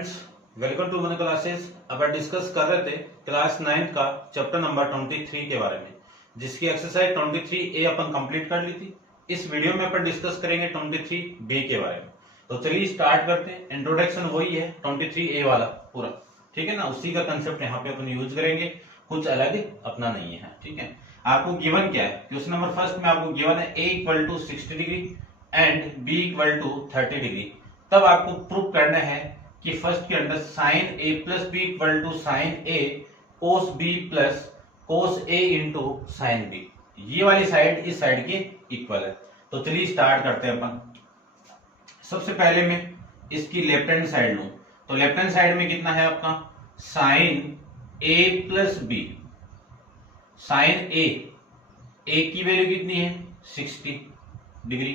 Friends, welcome to मन classes. अब discuss कर रहे थे क्लास 9 का चैप्टर नंबर 23 के बारे में, जिसकी एक्सरसाइज 23A अपन कंप्लीट कर ली थी। इस वीडियो में अपन डिस्कस करेंगे 23B के बारे में। तो चलिए स्टार्ट करते हैं। इंट्रोडक्शन वही है 23A वाला पूरा, ठीक है ना। उसी का कंसेप्ट यहाँ पे अपन यूज करेंगे, कुछ अलग अपना नहीं है, ठीक है। आपको गिवन क्या है, क्वेश्चन नंबर फर्स्ट में आपको गिवन है a equal to 60 degree and b equal to 30 degree. तब आपको प्रूव करना है कि फर्स्ट के अंदर sine a plus B equal to sine a cos b plus cos a into sine b, ये वाली साइड इस साइड के इक्वल है। तो चलिए स्टार्ट करते हैं अपन। सबसे पहले मैं इसकी लेफ्ट हैंड साइड लूं, तो लेफ्ट हैंड साइड में कितना है आपका sine a plus B. Sine a की वैल्यू कितनी है 60 डिग्री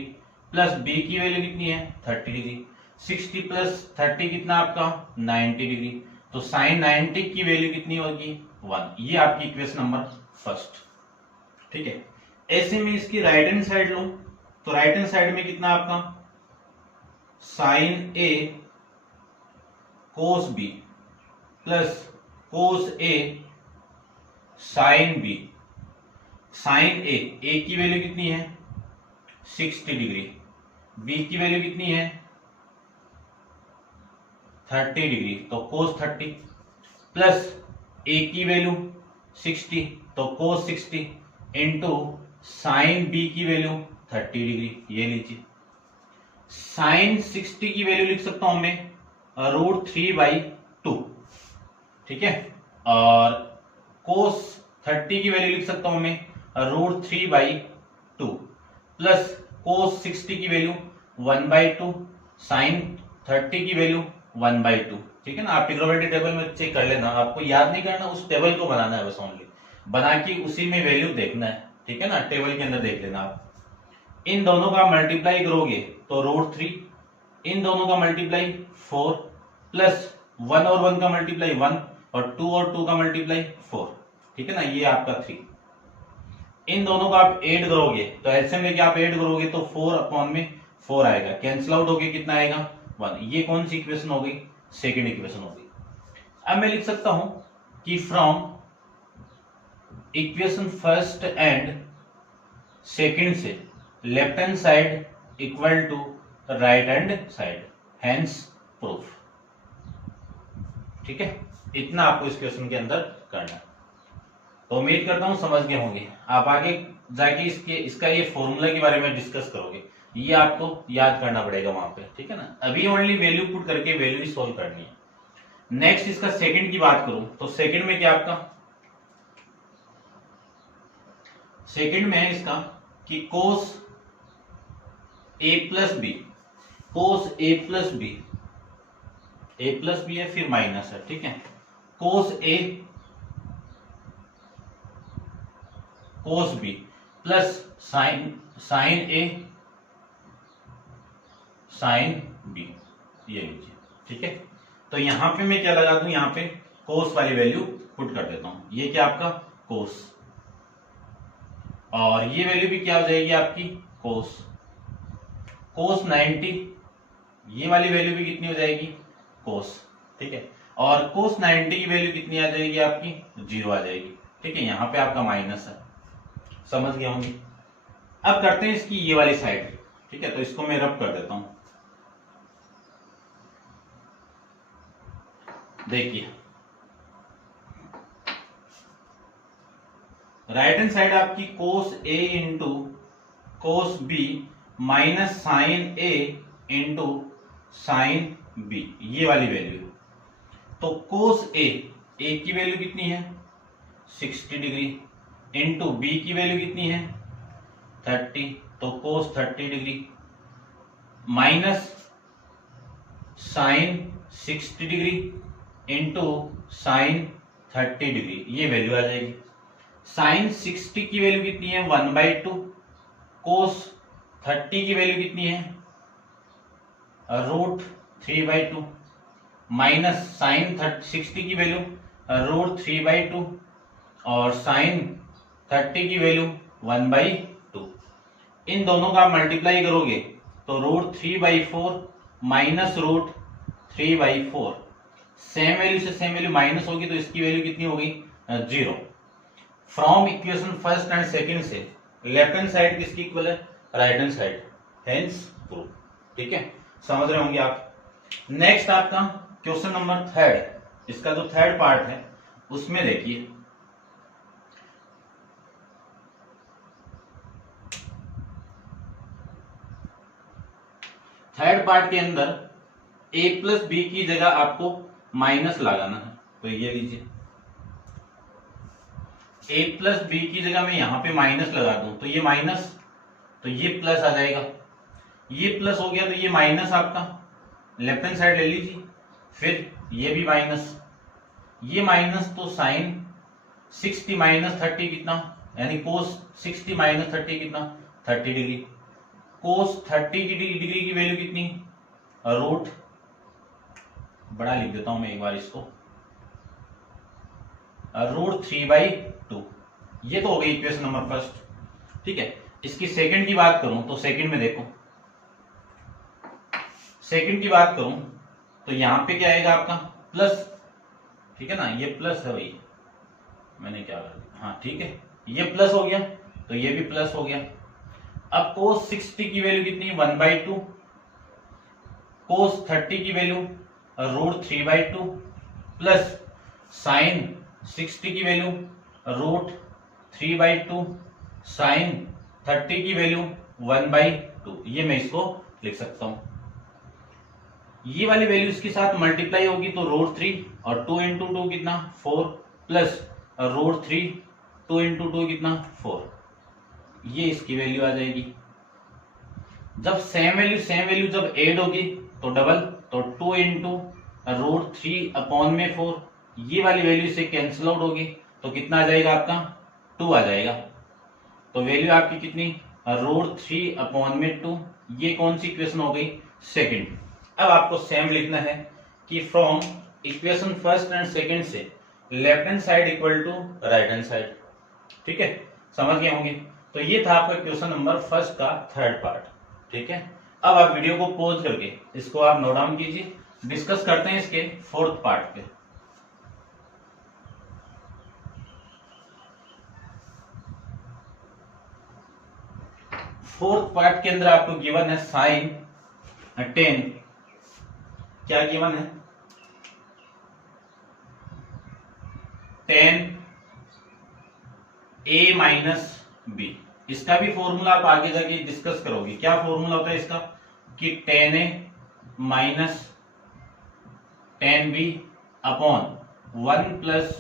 प्लस b की वैल्यू कितनी है 30 डिग्री। 60 प्लस 30 कितना आपका 90 डिग्री। तो साइन 90 की वैल्यू कितनी होगी 1। ये आपकी इक्वेशन नंबर फर्स्ट, ठीक है। ऐसे में इसकी राइट हैंड साइड लूं, तो राइट हैंड साइड में कितना आपका sine a cos b plus cos a sine b। Sine a की वैल्यू कितनी है 60 डिग्री, b की वैल्यू कितनी है 30 डिग्री, तो कोस 30 प्लस a की वैल्यू 60, तो कोस 60 इंटू साइन b की वैल्यू 30 डिग्री। ये लीजिए साइन 60 की वैल्यू लिख सकता हूं मैं √3/2, ठीक है। और कोस 30 की वैल्यू लिख सकता हूं मैं √3/2 प्लस कोस 60 की वैल्यू 1/2, साइन 30 की वैल्यू 1/2, ठीक है ना। आप ट्रिग्नोमेट्री टेबल में चेक कर लेना, आपको याद नहीं करना, उस टेबल को बनाना है बस, ओनली बना के उसी में वैल्यू देखना है, ठीक है ना। टेबल के अंदर देख लेना आप। इन दोनों का मल्टीप्लाई करोगे तो √3, इन दोनों का मल्टीप्लाई 4 प्लस 1 और 1 का मल्टीप्लाई 1 और 2 और 2 का मल्टीप्लाई 4, ठीक है ना। ये आपका 3। इन दोनों का आप ऐड करोगे, तो एलसीएम लेके आप ऐड करोगे तो 4/4 आएगा, कैंसिल आउट होके कितना आएगा 1। ये कौन सी इक्वेशन हो गई, सेकेंड इक्वेशन हो गई। अब मैं लिख सकता हूं कि from equation first and second से left hand side equal to right hand side, hence proof, ठीक है। इतना आपको इस क्वेश्चन के अंदर करना। तो उम्मीद करता हूं समझ गए होंगे। आप आगे जाके इसका ये फॉर्मूला के बारे में डिस्कस करोगे, ये आपको याद करना पड़ेगा वहां पे, ठीक है ना। अभी ओनली वैल्यू पुट करके वैल्यू सॉल्व करनी है। नेक्स्ट इसका सेकंड की बात करूं, तो सेकंड में क्या आपका सेकंड में है इसका कि cos a plus B, cos a plus B, a plus B है फिर माइनस है, ठीक है। Cos a cos B plus sine a sine B, ये लीजिए, ठीक है। तो यहां पे मैं क्या लगा दूं, यहां पे कोस वाली वैल्यू पुट कर देता हूं। ये क्या आपका कोस, और ये वैल्यू भी क्या हो जाएगी आपकी कोस 90, ये वाली वैल्यू भी कितनी हो जाएगी कोस, ठीक है। और कोस 90 की वैल्यू कितनी आ जाएगी आपकी 0 आ जाएगी, ठीक है। यहां पे आपका माइनस है, समझ गए होंगे। अब करते हैं इसकी ये वाली साइड, ठीक है। तो इसको मैं रब कर देता हूं। देखिए राइट हैंड साइड आपकी cos a into cos b minus sine a into sine b, ये वाली वैल्यू। तो कोस a की वैल्यू कितनी है 60 डिग्री इंटू b की वैल्यू कितनी है 30, तो cos 30 degree minus sine 60 degree into sine 30 degree, ये वैल्यू आ जाएगी। साइन 60 की वैल्यू कितनी है 1/2, कोस 30 की वैल्यू कितनी है √3/2 माइनस साइन 60 की वैल्यू √3/2 और साइन 30 की वैल्यू 1/2। इन दोनों का मल्टीप्लाई करोगे तो √3/4 माइनस √3/4 सेम वैल्यू से सेम वैल्यू माइनस होगी तो इसकी वैल्यू कितनी होगी 0। From equation first and second से लेफ्ट हैंड साइड किसकी इक्वल है, right hand side, hence prove. ठीक है, समझ रहे होंगे आप। नेक्स्ट आपका क्वेश्चन नंबर थर्ड, इसका जो थर्ड पार्ट है उसमें देखिए थर्ड पार्ट के अंदर a प्लस बी की जगह आपको माइनस लगाना है। तो ये लीजिए a प्लस बी की जगह मैं यहां पे माइनस लगा दूं तो ये माइनस, तो ये प्लस आ जाएगा, ये प्लस हो गया तो ये माइनस आपका लेफ्ट हैंड साइड ले लीजिए, फिर ये भी माइनस, ये माइनस तो साइन 60 माइनस 30 कितना, यानी कोस 60 माइनस 30 कितना 30 डिग्री। कोस 30 की डिग्री की वैल्यू कितनी, रूट, बड़ा लिख देता हूं मैं एक बार इसको, रूट 3/2। ये तो हो गई इक्वेशन नंबर फर्स्ट। ठीक है, इसकी सेकंड की बात करूं तो सेकंड में देखो, सेकंड की बात करूं तो यहां पे क्या आएगा आपका प्लस, ठीक है ना, ये प्लस है भाई, मैंने क्या कर दिया, हाँ ठीक है, ये प्लस हो गया तो ये भी प्लस हो गया। अब कोस 60 की वैल्यू कितनी, 1/2, कोस 30 की वैल्यू रूट 3/2 प्लस साइन 60 की वैल्यू रूट 3/2 साइन 30 की वैल्यू 1/2। ये मैं इसको लिख सकता हूं। ये वाली वैल्यू इसके साथ मल्टीप्लाई होगी तो रूट 3 और 2 इंटू 2 कितना 4 प्लस रूट 3 2 इंटू 2 कितना 4, ये इसकी वैल्यू आ जाएगी। जब सेम वैल्यू जब ऐड होगी तो डबल, तो 2 इंटू रूट 3 अपॉन में 4, ये वाली वैल्यू से कैंसिल आउट होगी तो कितना आ जाएगा आपका 2 आ जाएगा। तो वैल्यू आपकी कितनी, रूट 3 अपॉन में 2। ये कौन सी इक्वेशन हो गई, सेकंड। अब आपको सेम लिखना है कि from equation first and second से left hand side equal to right hand side. ठीक है, समझ गए होंगे। तो ये था आपका क्वेश्चन नंबर फर्स्ट का थर्ड पार्ट। ठीक है, अब आप वीडियो को पॉज करके इसको आप नोट डाउन कीजिए, डिस्कस करते हैं इसके फोर्थ पार्ट पे। फोर्थ पार्ट के अंदर आपको गिवन है साइन 10, क्या गिवन है, 10 a माइनस बी। इसका भी फॉर्मूला आप आगे जाके डिस्कस करोगे। क्या फॉर्मूला होता है इसका, कि 10a minus 10b upon 1 plus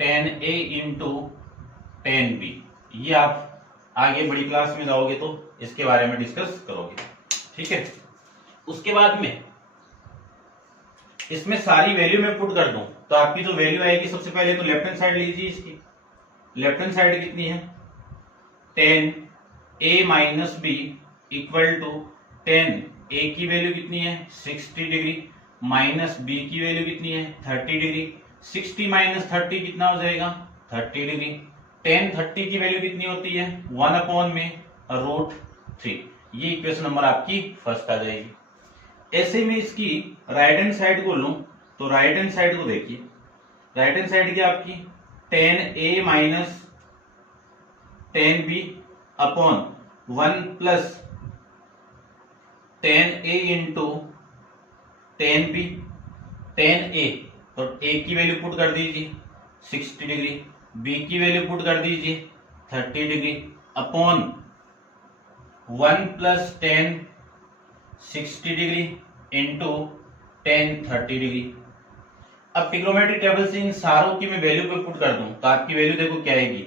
10a into 10b। ये आप आगे बड़ी क्लास में जाओगे तो इसके बारे में डिस्कस करोगे। ठीक है, उसके बाद में इसमें सारी वैल्यू में पुट कर दूं तो आपकी जो वैल्यू आएगी, सबसे पहले तो लेफ्ट हैंड साइड लीजिए। इसकी लेफ्ट हैंड साइड कितनी है, 10a minus B equal to 10a की वैल्यू कितनी है 60 डिग्री माइनस b की वैल्यू कितनी है 30 डिग्री। 60 माइनस 30 कितना हो जाएगा 30 डिग्री। 10 30 की वैल्यू कितनी होती है 1 अपॉन में रूट 3। ये इक्वेशन नंबर आपकी फर्स्ट आ जाएगी। ऐसे में इसकी राइट हैंड साइड को लूं तो राइट हैंड साइड को देखिए, राइट हैंड साइड की आपकी 10a minus 10b upon 1 plus 10a into 10b। 10a तो a की वैल्यू पुट कर दीजिए 60 डिग्री, b की वैल्यू पुट कर दीजिए 30 degree upon 1 plus 10 60 degree into 10 30 degree. अब ट्रिग्नोमेट्रिक टेबल से इन सारों की मैं वैल्यू पे पुट कर दूं तो आपकी वैल्यू देखो क्या आएगी,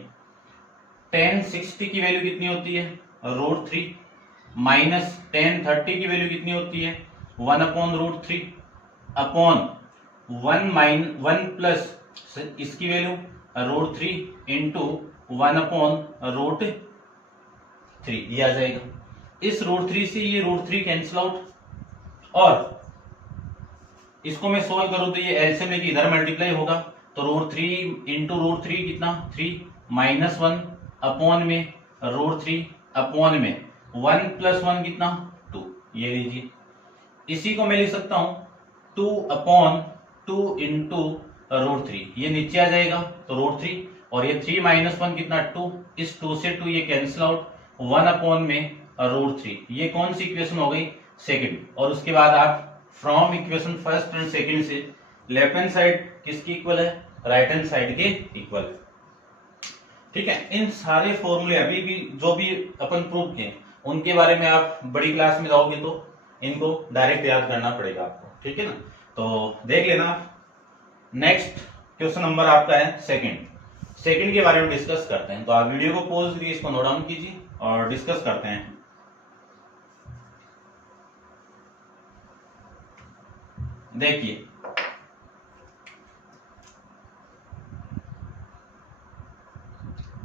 10 60 की वैल्यू कितनी होती है रूट 3 माइनस 10 30 की वैल्यू कितनी होती है 1 अपॉन रूट 3 अपॉन 1 प्लस इसकी value root 3 into 1 upon root 3, ये आ जाएगा। इस रूट 3 से ये रूट 3 कैंसिल आउट, और इसको मैं सोल्व करूं तो ये एलसीएम लेके इधर मल्टीप्लाई होगा तो रूट 3 इंटू रूट 3 कितना 3 माइनस 1 अपॉन में रूट 3 अपॉन में 1 प्लस 1 कितना 2, ये लीजिए। इसी को मैं लिख सकता हूं 2/2 इंटू √3, ये नीचे आ जाएगा तो √3, और ये 3 - 1 कितना 2, इस 2 से 2 ये कैंसिल आउट, 1 में √3, ये कौन सी इक्वेशन हो गई, सेकंड। और उसके बाद आप from equation first and second से लेफ्ट हैंड साइड किसकी इक्वल है, राइट हैंड साइड के इक्वल है। ठीक है, इन सारे फॉर्मूले अभी भी जो भी अपन प्रूव किए उनके बारे में आप बड़ी क्लास में जाओगे तो इनको डायरेक्ट याद करना पड़ेगा आपको, ठीक है ना। तो देख लेना, नेक्स्ट क्वेश्चन नंबर आपका है सेकंड के बारे में डिस्कस करते हैं। तो आप वीडियो को पॉज करके इसको नोट डाउन कीजिए और डिस्कस करते हैं। देखिए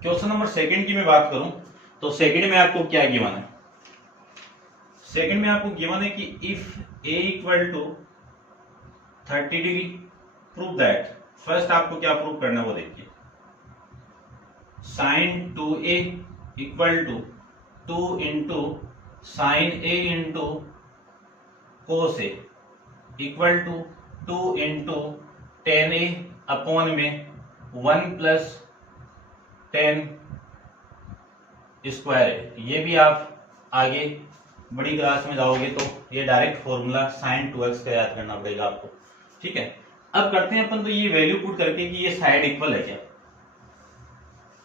क्वेश्चन नंबर सेकंड की मैं बात करूं तो सेकंड में आपको क्या गिवन है, सेकंड में आपको गिवन है कि if a equal to 30 degree prove that, first आपको क्या प्रूव करना है वो देखिए, sin 2a equal to 2 into sine a into cos a equal to 2 into tan A upon में 1 प्लस 10 स्क्वायर है। ये भी आप आगे बड़ी क्लास में जाओगे तो ये डायरेक्ट फॉर्मूला sin 2x का याद करना पड़ेगा आपको, ठीक है। अब करते हैं अपन तो ये वैल्यू पुट करके कि ये साइड इक्वल है क्या,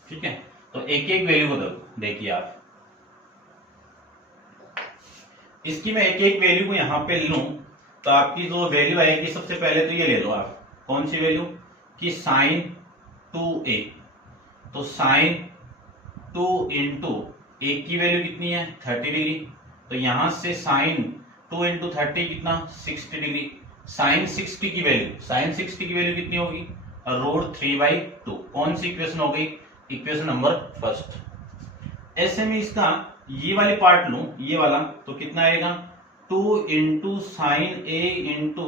ठीक है। तो एक एक वैल्यू को देखिए आप, इसकी मैं एक एक वैल्यू को यहां पे लूं तो आपकी जो वैल्यू आएगी, सबसे पहले तो ये ले लो आप, कौन सी वैल्यू कि sin 2a, तो sin 2 इंटू ए की वैल्यू कितनी है 30 डिग्री, तो यहां से sin 2 इंटू 30 कितना 60 डिग्री, sin 60 की वैल्यू कितनी होगी √3/2, कौन सी इक्वेशन हो गई, इक्वेशन नंबर फर्स्ट। ऐसे में इसका ये वाली पार्ट लूं, ये वाला, तो कितना आएगा 2 into sine A into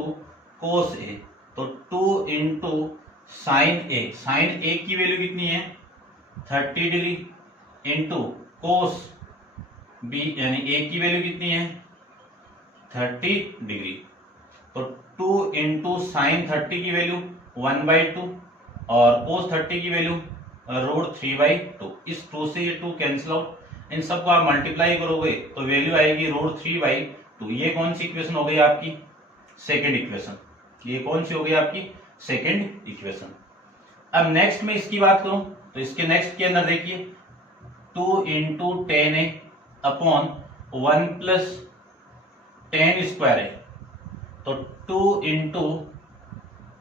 cos ए, तो 2 इंटू साइन ए की वैल्यू कितनी है 30 डिग्री इंटू कोस बी यानी ए की वैल्यू कितनी है 30 डिग्री, तो 2 इंटू साइन 30 की वैल्यू 1/2 और कोस 30 की वैल्यू √3/2, इस 2 से ये 2 कैंसिल आउट, इन सबको आप मल्टीप्लाई करोगे तो वैल्यू आएगी √3/2। ये कौन सी इक्वेशन हो गई आपकी सेकंड इक्वेशन, ये कौन सी हो गई आपकी सेकंड इक्वेशन। अब नेक्स्ट में इसकी बात करूं तो इसके नेक्स्ट के अंदर देखिए 2 into 10a upon 1 plus 10 square है, तो 2 इंटू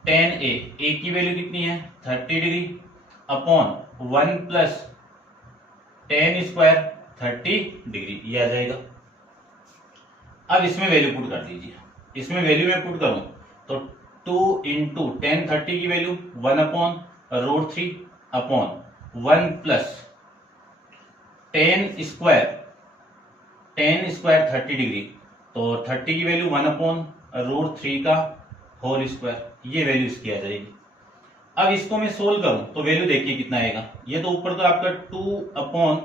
10a, ए की वैल्यू कितनी है 30 degree upon 1 plus 10 square 30 degree, ये आ जाएगा। अब इसमें वैल्यू पुट कर दीजिए, इसमें वैल्यू में पुट करूं तो 2 इंटू 10 30 की value 1 upon √3 upon 1 plus 10 square 30 degree, तो 30 की वैल्यू 1 अपॉन √3 का होल स्क्वायर, ये वैल्यू इसकी आ जाएगी। अब इसको मैं सोल्व करूं तो वैल्यू देखिए कितना आएगा, ये तो ऊपर तो आपका 2 अपॉन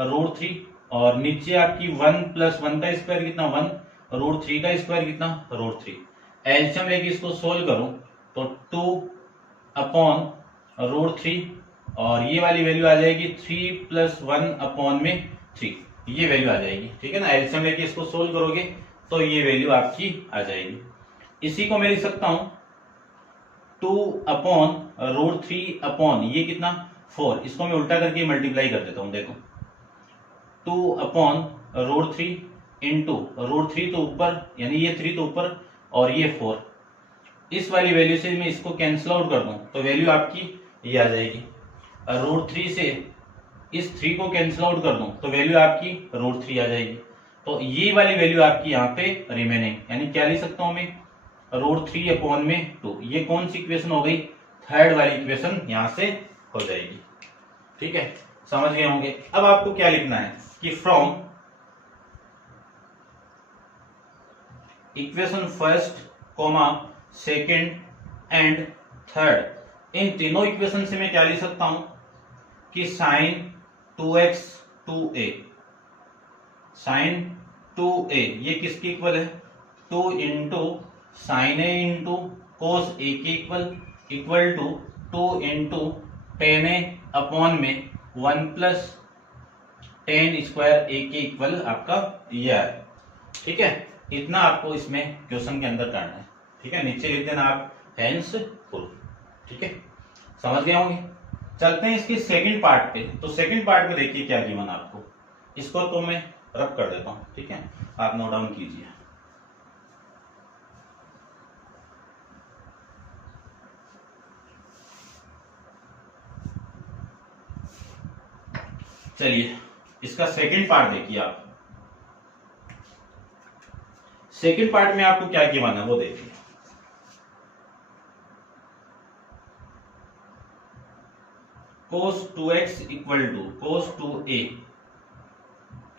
√3 और नीचे आपकी 1 प्लस 1 का स्क्वायर कितना 1, √3 का स्क्वायर कितना √3, एलसीएम लेके इसको सोल्व करूं तो 2 अपॉन √3 और ये वाली वैल्यू आ जाएगी 3 प्लस 1 अपॉन में 3, ये वैल्यू आ जाएगी, ठीक है ना। एलसीएम लेके इसको सोल्व करोगे तो ये वैल्यू आपकी आ जाएगी। इसी को मैं लिख सकता हूं 2 अपॉन √3 अपॉन ये कितना 4, इसको मैं उल्टा करके मल्टीप्लाई कर देता हूं, देखो 2 अपॉन √3 इंटू √3 तो ऊपर यानी ये 3 तो ऊपर और ये 4, इस वाली वैल्यू से मैं इसको कैंसिल आउट कर दूं तो वैल्यू आपकी ये आ जाएगी, √3 से इस 3 को कैंसिल आउट कर दूं तो वैल्यू आपकी √3 आ जाएगी, तो ये वाली वैल्यू आपकी यहाँ पे रिमेनिंग, यानी क्या लिख सकता हूं मैं √3 अपॉन में 2, ये कौन सी इक्वेशन हो गई थर्ड वाली इक्वेशन यहां से हो जाएगी, ठीक है, समझ गए होंगे। अब आपको क्या लिखना है कि from equation first comma second and third, इन तीनों इक्वेशन से मैं क्या लिख सकता हूं कि sin 2x 2a, sin 2a ये किसकी इक्वल है 2 into sine A into cos A के equal to 2 into tan A upon में 1 प्लस टेन स्क्वायर ए के इक्वल आपका ये है। ठीक है, इतना आपको इसमें क्वेश्चन के अंदर करना है। ठीक है, नीचे लिख देना आप हेंस प्रूफ। ठीक है, समझ गए होंगे। चलते हैं इसके सेकंड पार्ट पे। तो सेकंड पार्ट में देखिए क्या गिवन आपको, इसको तो मैं रब कर देता हूं। ठीक है, आप नोट डाउन कीजिए। चलिए इसका सेकंड पार्ट देखिए आप। सेकंड पार्ट में आपको क्या गिवन है वो देखिए। cos 2x equal to cos 2a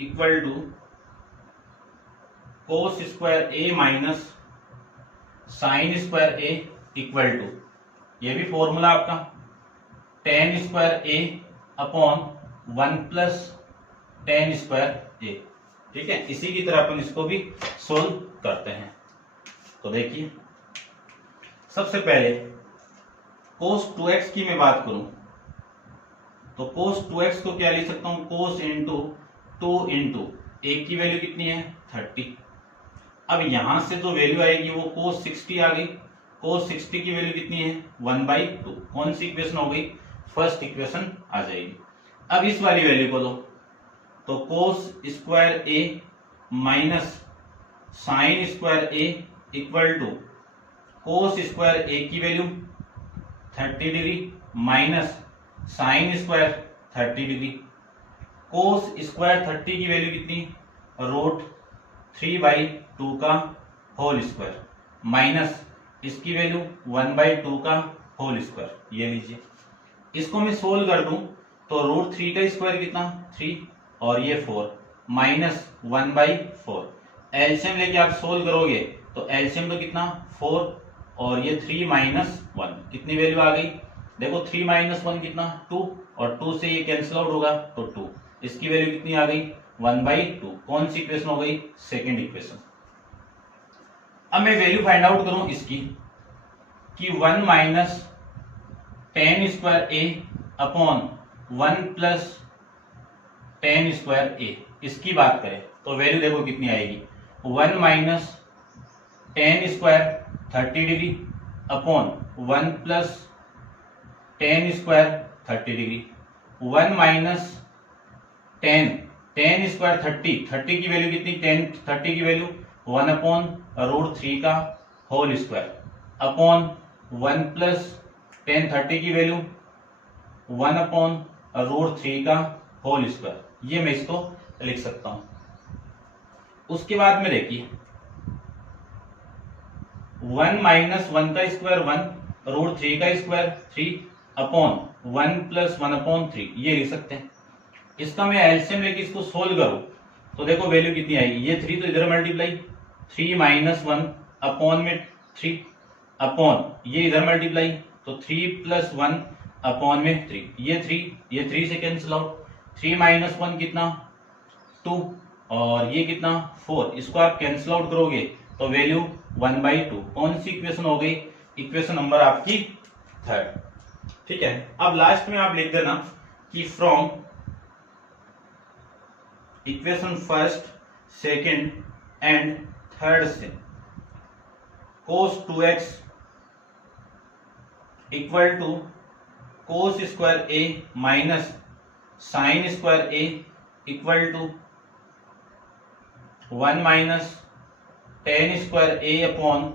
equal to cos square a minus sine square a equal to, ये भी फॉर्मूला आपका tan square a upon 1 plus tan square a। ठीक है, इसी की तरह अपन इसको भी सोल्व करते हैं। तो देखिए सबसे पहले cos 2x की मैं बात करूं तो cos 2x को क्या लिख सकता हूं, cos इंटू 2 इंटू एक की वैल्यू कितनी है 30। अब यहां से जो वैल्यू आएगी वो cos 60 आ गई। cos 60 की वैल्यू कितनी है 1/2। कौन सी इक्वेशन हो गई, फर्स्ट इक्वेशन आ जाएगी। अब इस वाली वैल्यू को लो तो cos square a minus sine square a equal to cos square a की value 30 degree minus sine square 30 degree. cos square 30 की वैल्यू कितनी, रूट 3/2 का होल स्क्वायर माइनस इसकी वैल्यू 1/2 का होल स्क्वायर। ये लीजिए, इसको मैं सोल्व कर दूं तो रूट 3 का स्क्वायर कितना 3 और ये 4 माइनस 1/4। एलसीएम लेके आप सोल्व करोगे तो एलसीएम तो कितना 4 और ये 3 माइनस 1, कितनी वैल्यू आ गई देखो 3 माइनस 1 कितना 2 और 2 से ये कैंसिल आउट होगा तो 2, इसकी वैल्यू कितनी आ गई 1/2। कौन सी इक्वेशन हो गई, सेकंड इक्वेशन। अब मैं वैल्यू फाइंड आउट करूं इसकी कि 1 minus tan square a upon 1 plus tan square a, इसकी बात करें तो वैल्यू देखो कितनी आएगी 1 minus tan square 30 degree upon 1 plus tan square 30 degree. 1 minus tan square 30 की वैल्यू कितनी 30 की वैल्यू 1 अपॉन रूट 3 का whole square upon 1 plus tan 30 की वैल्यू 1 अपॉन रूट 3 का होल स्क्वायर। ये मैं इसको लिख सकता हूं। उसके बाद में देखिए 1 माइनस 1 का स्क्वायर 1 रूट 3 का स्क्वायर 3 अपॉन 1 प्लस 1 अपॉन 3, ये लिख सकते हैं। इसका मैं एलसीएम लेके इसको सोल्व करूं तो देखो वैल्यू कितनी आएगी, ये 3 तो इधर मल्टीप्लाई 3 माइनस 1 अपॉन में 3 अपॉन ये इधर मल्टीप्लाई तो 3 प्लस 1 अपॉन में 3, ये 3 से कैंसिल आउट। 3 माइनस 1 कितना 2 और ये कितना 4, इसको आप कैंसिल आउट करोगे तो वैल्यू 1/2। कौन सी इक्वेशन हो गई, इक्वेशन नंबर आपकी थर्ड। ठीक है, अब लास्ट में आप लिख देना कि from equation first second and third से cos 2x equal to cos square a minus sine square a equal to 1 minus tan square a upon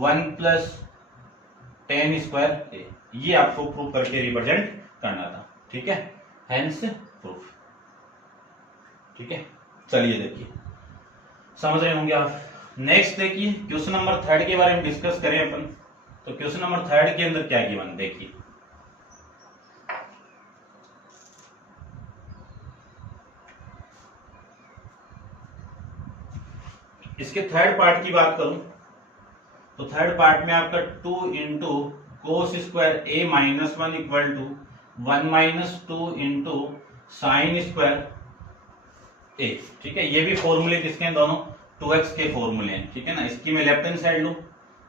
1 plus tan square a, ये आपको प्रूफ करके रिप्रेजेंट करना था। ठीक है, हेंस प्रूफ। ठीक है, चलिए देखिए समझ रहे होंगे आप। नेक्स्ट देखिए क्वेश्चन नंबर थर्ड के बारे में डिस्कस करें अपन। तो क्वेश्चन नंबर थर्ड के अंदर क्या गिवन देखिए, इसके थर्ड पार्ट की बात करूं तो थर्ड पार्ट में आपका 2 into cos square a minus 1 equal to 1 minus 2 into sine square a। ठीक है, ये भी फॉर्मूले किसके हैं, दोनों 2x के फॉर्मूले हैं। ठीक है ना, इसकी मैं लेफ्ट हैंड साइड लूं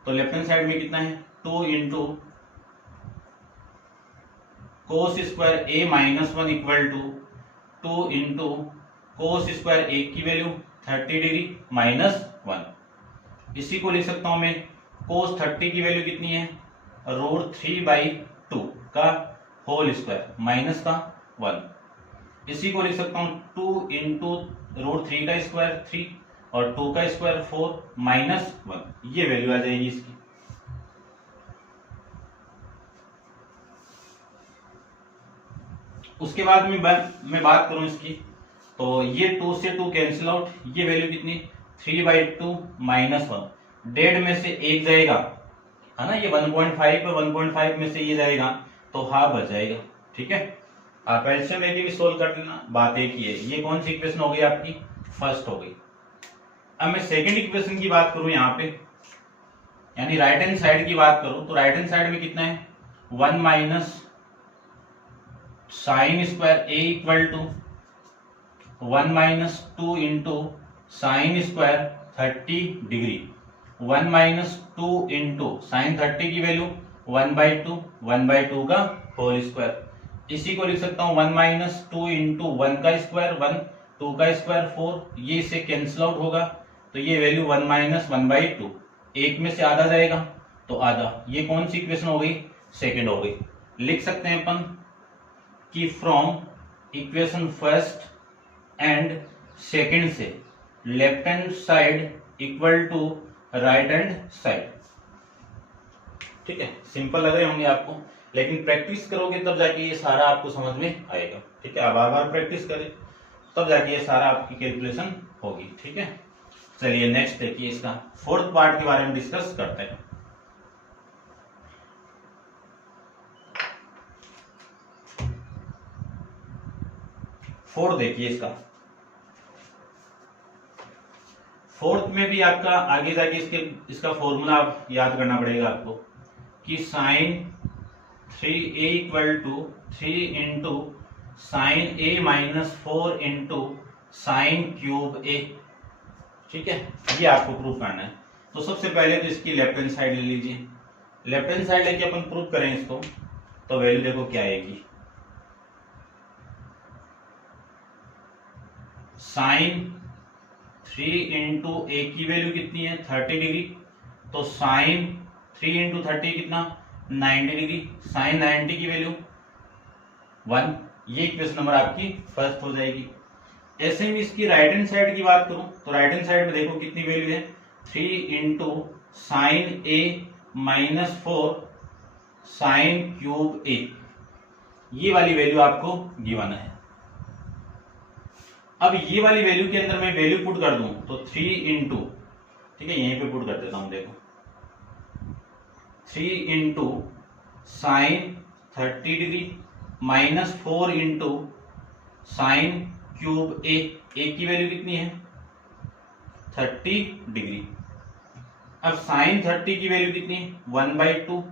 तो लेफ्ट हैंड साइड में कितना है 2 into cos square A minus 1 equal to 2 into cos square A की वैल्यू 30 डिग्री माइनस 1। इसी को लिख सकता हूं मैं कोस 30 की वैल्यू कितनी है √3/2 का होल स्क्वायर माइनस का 1। इसी को लिख सकता हूं 2 इंटू √3 का स्क्वायर 3 और 2 का स्क्वायर 4 माइनस 1। ये वैल्यू आ जाएगी इसकी। उसके बाद में मैं बात करूं इसकी, तो ये 2 से 2 कैंसिल आउट, ये वैल्यू कितनी 3/2 माइनस 1। डेढ़ में से एक जाएगा है ना, ये 1.5 पे 1.5 में से ये जाएगा तो हाफ बच जाएगा। ठीक है, आप एलसीएम लेके भी सोल्व कर लेना, बात एक ही है। ये कौन सी इक्वेशन हो गई आपकी फर्स्ट हो गई। अब मैं सेकंड इक्वेशन की बात करूं यहाँ पे, यानी राइट हैंड साइड की बात करूं, तो राइट हैंड साइड में कितना है 1 minus sine square A equal to 1 minus 2 into sine square 30 degree, 1 minus 2 into sine 30 की वैल्यू 1/2 का होल स्क्वायर। इसी को लिख सकता हूं 1 माइनस 2 इंटू 1 का स्क्वायर 1, 2 का स्क्वायर 4, ये इससे कैंसिल आउट होगा तो ये वैल्यू 1 माइनस 1/2, एक में से आधा जाएगा तो आधा। ये कौन सी इक्वेशन हो गई सेकेंड हो गई। लिख सकते हैं अपन कि from equation first and second से left hand side equal to right hand side. ठीक है, सिंपल लग रहे होंगे आपको, लेकिन प्रैक्टिस करोगे तब जाके ये सारा आपको समझ में आएगा। ठीक है, अब बार प्रैक्टिस करें तब जाके ये सारा आपकी कैलकुलेशन होगी। ठीक है, चलिए नेक्स्ट देखिए, इसका फोर्थ पार्ट के बारे में डिस्कस करते हैं। फोर्थ देखिए, फोर्थ में भी आपका आगे जाके इसका फॉर्मूला आप याद करना पड़ेगा आपको कि sine 3a equal to 3 into sine a minus 4 into sine cube a। ठीक है, ये आपको प्रूव करना है। तो सबसे पहले तो इसकी लेफ्ट हैंड साइड ले लीजिए। लेफ्ट हैंड साइड लेके अपन प्रूव करें इसको, तो वैल्यू देखो क्या आएगी, साइन 3 इंटू ए की वैल्यू कितनी है 30 डिग्री, तो साइन 3 इंटू 30 कितना 90 डिग्री, साइन 90 की वैल्यू 1। ये इक्वेशन नंबर आपकी फर्स्ट हो जाएगी। ऐसे में इसकी राइट हैंड साइड की बात करूं तो राइट हैंड साइड में देखो कितनी वैल्यू है 3 इंटू साइन ए माइनस 4 साइन क्यूब ए, ये वाली वैल्यू आपको गिवन है। अब ये वाली वैल्यू के अंदर मैं वैल्यू पुट कर दूं तो 3 इंटू, ठीक है यहीं पे पुट कर देता हूं, देखो 3 into sine 30 degree minus 4 into sine cube A, A की वैल्यू कितनी है 30 डिग्री। अब साइन 30 की वैल्यू कितनी है 1/2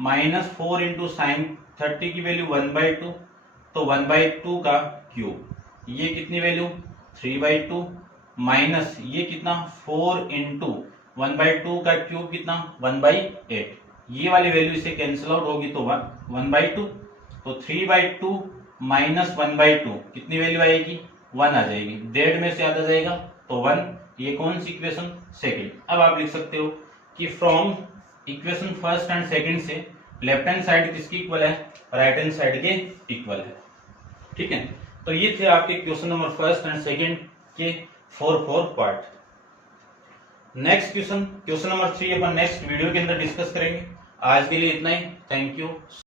माइनस 4 इंटू साइन 30 की वैल्यू 1/2, तो 1/2 का क्यूब, ये कितनी वैल्यू 3/2 माइनस ये कितना 4 इंटू 1/2 का क्यूब कितना 1/8, ये वाली वैल्यू से कैंसिल आउट होगी तो 1/2, तो 3/2 माइनस 1/2 कितनी वैल्यू आएगी 1 आ जाएगी, डेढ़ में से आधा जाएगा तो 1। ये कौन सी इक्वेशन सेकंड। अब आप लिख सकते हो कि from equation first and second से लेफ्ट हैंड साइड किसकी इक्वल है राइट हैंड साइड के इक्वल है। ठीक है, तो ये थे आपके question number first and second के 4 पार्ट। नेक्स्ट क्वेश्चन नंबर 3 अपन नेक्स्ट वीडियो के अंदर डिस्कस करेंगे। आज के लिए इतना ही, थैंक यू।